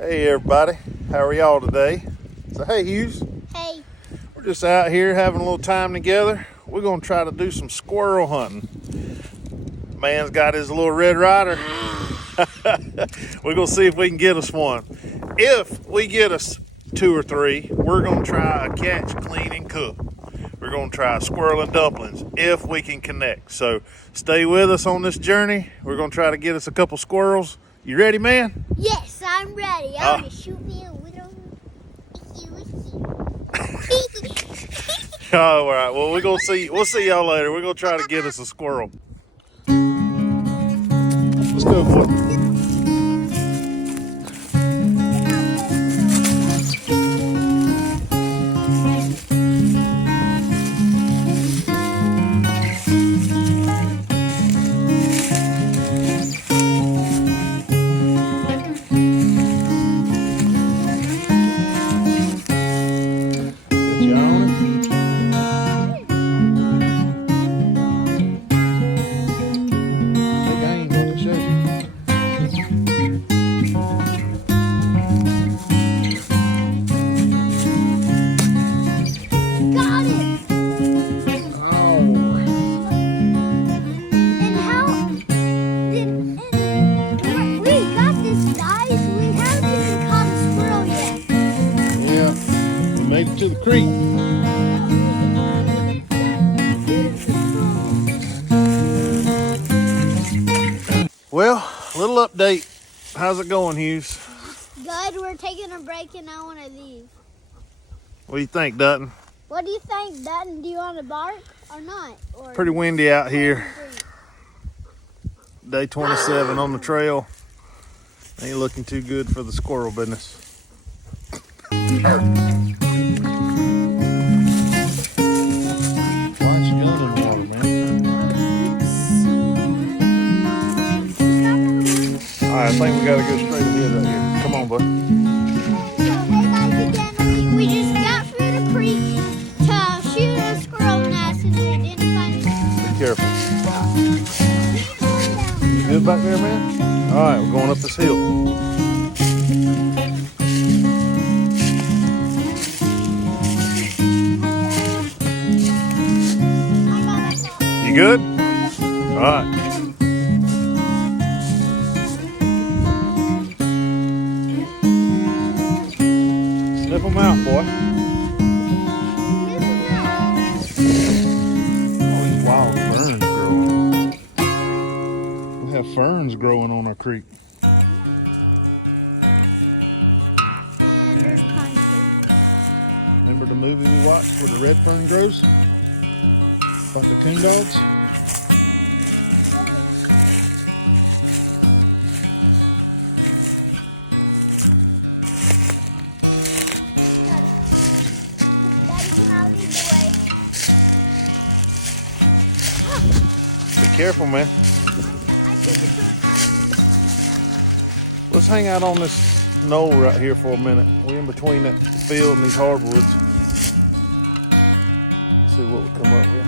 Hey everybody, how are y'all today? So hey Hughes, Hey. we're just out here having a little time together. We're gonna try to do some squirrel hunting. Man's got his little Red Ryder. We're gonna see if we can get us one. If we get us 2 or 3, we're gonna try a catch, clean, and cook. We're gonna try squirrel and dumplings if we can connect. So stay with us on this journey. We're gonna try to get us a couple squirrels. You ready, man? Yes, I'm ready. I'm gonna shoot me a little. Oh, all right. Well, we're gonna see. We'll see y'all later. We're gonna try to get us a squirrel. Let's go, boy. Made it to the creek. Well, a little update. How's it going, Hughes? Good. We're taking a break and I want to leave. What do you think, Dutton? What do you think, Dutton? Do you want to bark or not? Or pretty windy out here. Day 27 on the trail. Ain't looking too good for the squirrel business. Alright, I think we gotta go straight ahead right here. Come on, bud. We just got through the creek to shoot a squirrel nest and we didn't find it. Be careful. You good back there, man? Alright, we're going up this hill. You good? Alright. Sniff them out, boy. Oh, these wild ferns growing. We have ferns growing on our creek. And there's pine trees. Remember the movie we watched where the red fern grows? Like the coon dogs? Be careful, man. Let's hang out on this knoll right here for a minute. We're in between that field and these hardwoods. See what we come up with.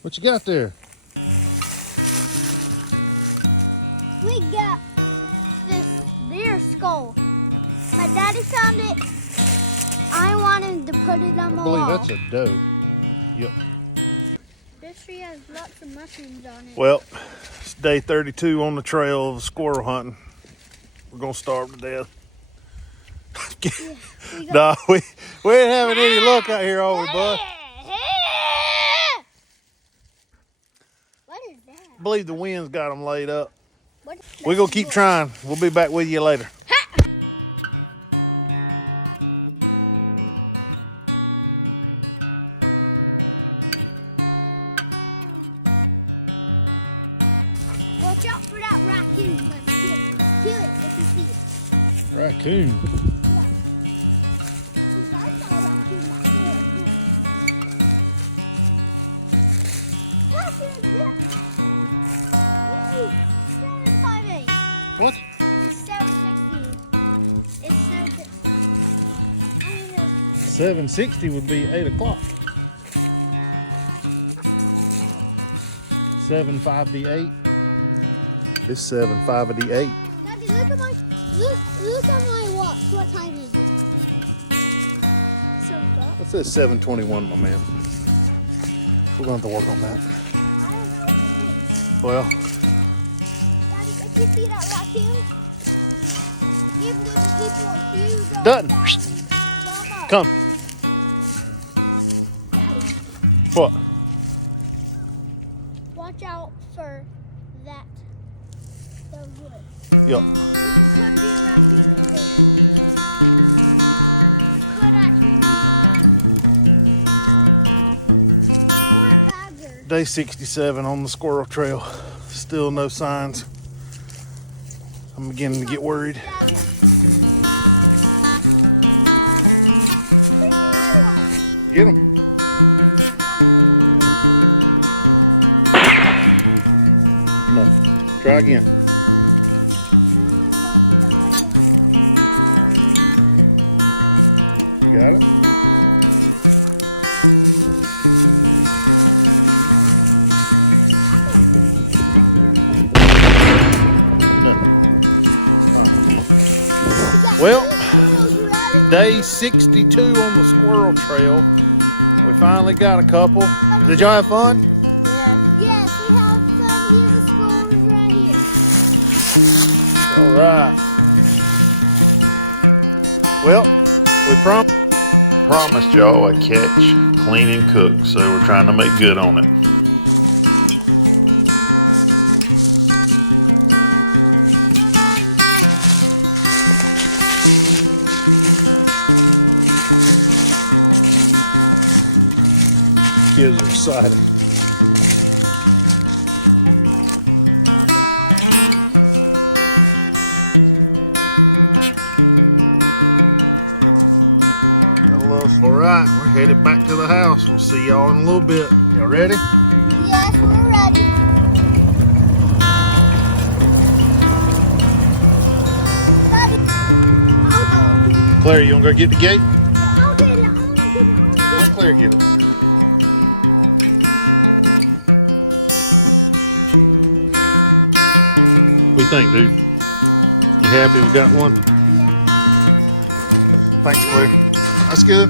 What you got there? We got this deer skull. My daddy found it. I wanted to put it on the wall. I believe that's a doe. Yep. This tree has lots of mushrooms on it. Well, it's day 32 on the trail of squirrel hunting. We're gonna starve to death. Nah, we ain't having any luck out here, are we, bud? What is that? I believe the wind's got them laid up. What's We're gonna keep trying. We'll be back with you later. Watch out for that raccoon. Let's kill it if you see it. Raccoon. I saw a raccoon back there. Raccoon, yeah. 758. What? It's 760. It's 760 would be 8 o'clock. 758. It's 758. Daddy, look at my watch. What time is it? 7 o'clock. It says 7:21, my man. We're going to have to work on that. I don't know what it is. Well, Daddy, if you see that raccoon, give the people a huge Dutton. thumb up. come. Daddy, What? watch out for that. The wood. Yep. There could be a raccoon in there. Could actually be. Or a badger. Day 67 on the squirrel trail. Still no signs. I'm beginning to get worried. Badger. Get him. Come on. Try again. You got it? Well, day 62 on the squirrel trail. We finally got a couple. Did y'all have fun? Yes, we have some of the squirrels right here. All right. Well, we promised y'all a catch, clean, and cook, so we're trying to make good on it. Kids are excited. All right, we're headed back to the house. We'll see y'all in a little bit. Y'all ready? Yes, we're ready. Daddy, I'll go. Claire, you want to go get the gate? I'll get it. Let Claire get it. What do you think, dude? You happy we got one? Thanks, Claire. That's good.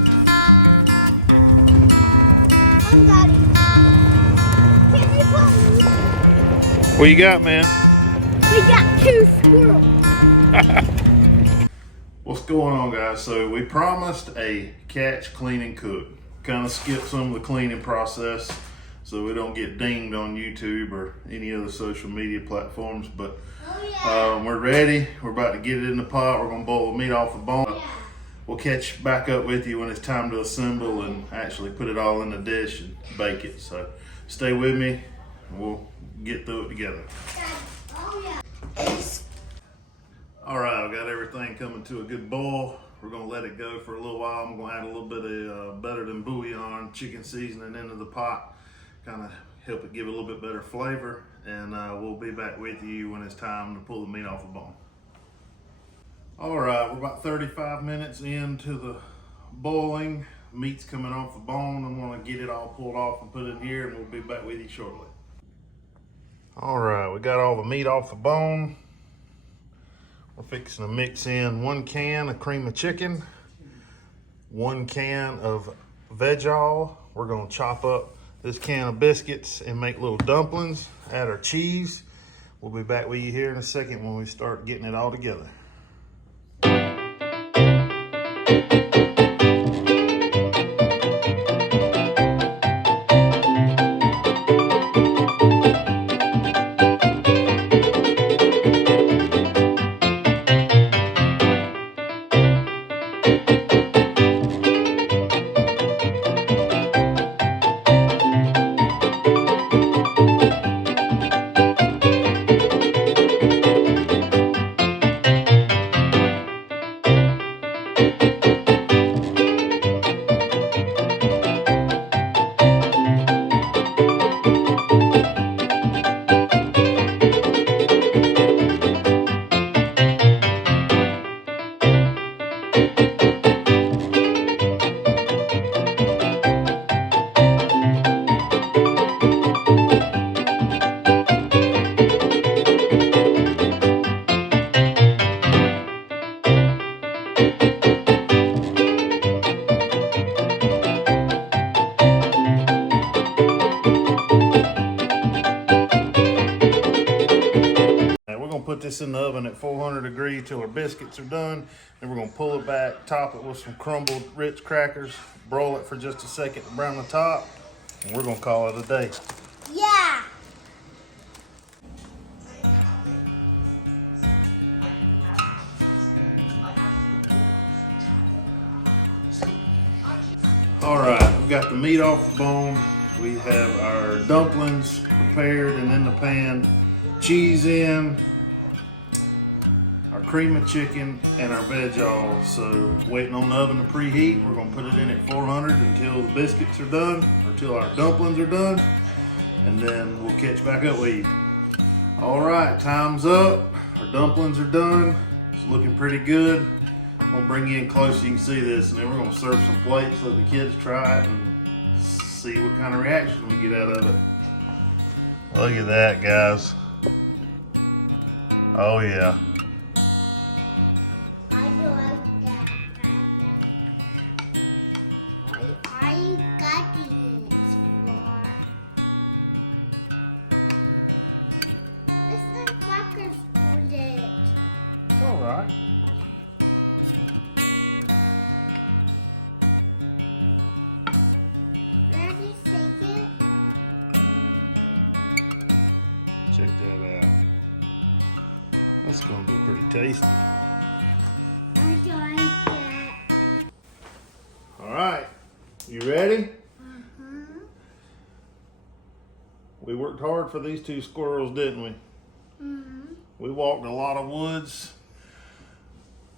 I'm Daddy. Can we put me? What you got, man? We got 2 squirrels. What's going on, guys? So we promised a catch, clean, and cook. Kind of skip some of the cleaning process so we don't get dinged on YouTube or any other social media platforms. But we're ready. We're about to get it in the pot. We're gonna boil the meat off the bone. We'll catch back up with you when it's time to assemble and actually put it all in the dish and bake it. So stay with me and we'll get through it together. Oh, yeah. All right, I've got everything coming to a good boil. We're gonna let it go for a little while. I'm gonna add a little bit of better than bouillon chicken seasoning into the pot, kind of help it give it a little bit better flavor. And we'll be back with you when it's time to pull the meat off the bone. All right, we're about 35 minutes into the boiling. Meat's coming off the bone. I'm gonna get it all pulled off and put it in here, and we'll be back with you shortly. All right, we got all the meat off the bone. We're fixing to mix in 1 can of cream of chicken, 1 can of veg oil. We're gonna chop up this can of biscuits and make little dumplings, add our cheese. We'll be back with you here in a second when we start getting it all together. this in the oven at 400 degrees till our biscuits are done. Then we're gonna pull it back, top it with some crumbled Ritz crackers, broil it for just a second to brown the top, and we're gonna call it a day. Yeah. All right, we've got the meat off the bone. We have our dumplings prepared and in the pan, cheese in, our cream of chicken, and our veg all. So waiting on the oven to preheat. We're gonna put it in at 400 until the biscuits are done, or till our dumplings are done, and then we'll catch back up with you. All right, time's up. Our dumplings are done. It's looking pretty good. I'm gonna bring you in close so you can see this, and then we're gonna serve some plates so the kids try it and see what kind of reaction we get out of it. Look at that, guys. Oh yeah. I do like that. I got these for. It's like crackers with it. It's all right. Check that out. That's gonna be pretty tasty. I like that. All right, you ready? Mm-hmm. We worked hard for these two squirrels, didn't we? Mm-hmm. We walked a lot of woods.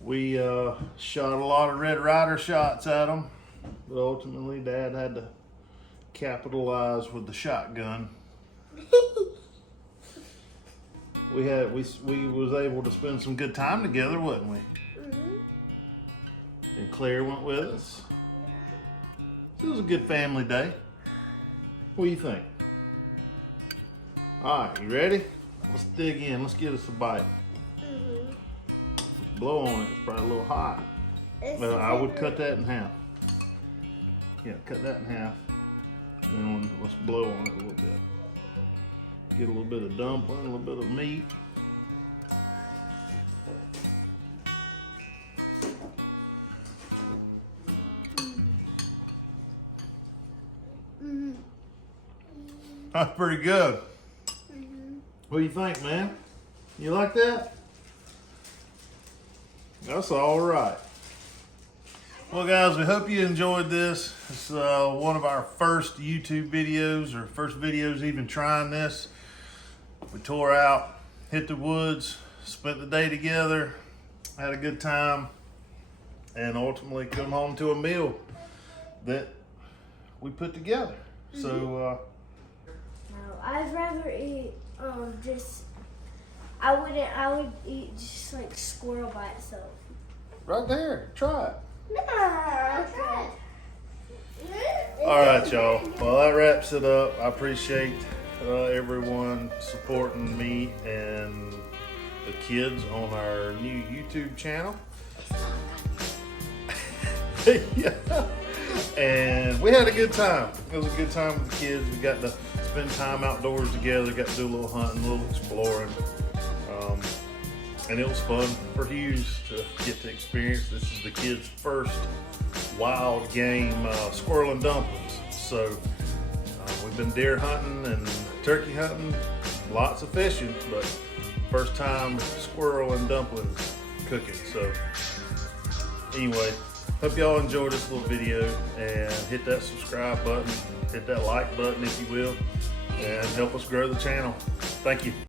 We shot a lot of Red Ryder shots at them, but ultimately Dad had to capitalize with the shotgun. We was able to spend some good time together, wasn't we? Mm-hmm. And Claire went with us. It was a good family day. What do you think? All right, you ready? Let's dig in. Let's get us a bite. Mm-hmm. Let's blow on it. It's probably a little hot. Well, I would cut that in half. Yeah, cut that in half. And let's blow on it a little bit. Get a little bit of dumpling, a little bit of meat. Mm-hmm. That's pretty good. Mm-hmm. What do you think, man? You like that? That's all right. Well, guys, we hope you enjoyed this. It's one of our first YouTube videos, or first videos even trying this. We tore out, hit the woods, spent the day together, had a good time, and ultimately come home to a meal that we put together. Mm-hmm. So, No, I'd rather eat I would eat just like squirrel by itself. right there, try it. No, try it. All right, y'all. Well, that wraps it up. I appreciate everyone supporting me and the kids on our new YouTube channel. Yeah. And we had a good time. It was a good time with the kids. We got to spend time outdoors together, got to do a little hunting, a little exploring. And it was fun for Hughes to get to experience. This is the kids' first wild game squirrel and dumplings. So we've been deer hunting and turkey hunting, lots of fishing, but first time squirrel and dumplings cooking. So anyway, hope y'all enjoyed this little video, and hit that subscribe button, hit that like button if you will, and help us grow the channel. Thank you.